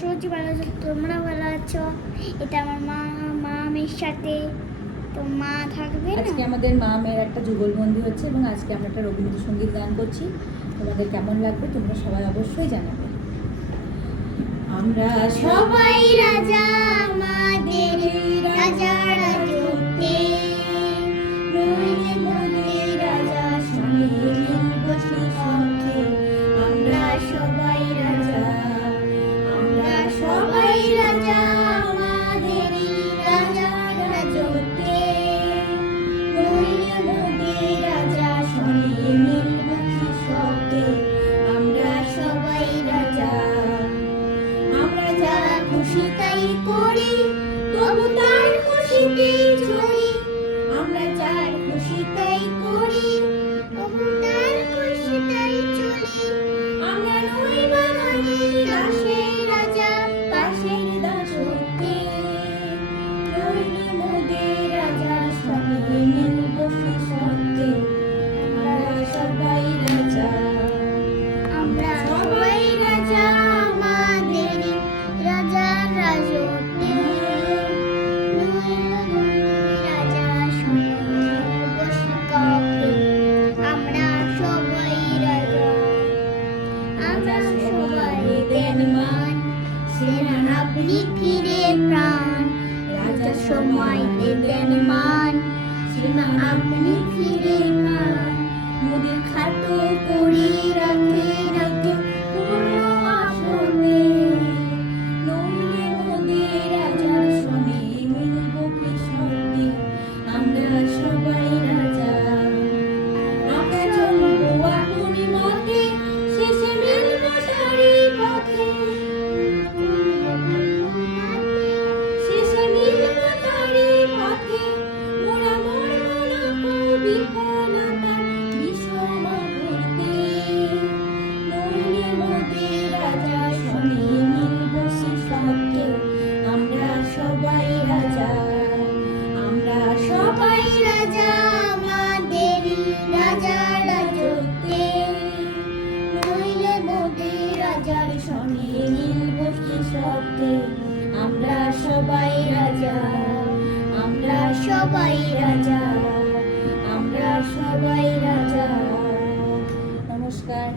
সবজি ভালো আছো? তোমরা ভালো আছো? এটা আমার মা মা মেয়ের সাথে। তো মা থাকবে আজকে আমাদের মা মেয়ের একটা যুগলবন্দি হচ্ছে এবং আজকে আমরা একটা রবীন্দ্রসঙ্গীত গান করছি। তোমাদের কেমন লাগবে তোমরা সবাই অবশ্যই জানাবে। আমরা সবাই রাজা। খুশি তাই করি তবু তার খুশিতে চলি। আপনি ফিরে প্রাণ। রাজা সময় দেবেন মান। সীমা আপনি ফিরে প্রাণ মুড়ি খাটো করে রাখেন তার শনি আমরা সবাই রাজা আমরা সবাই রাজা আমরা সবাই রাজা নমস্কার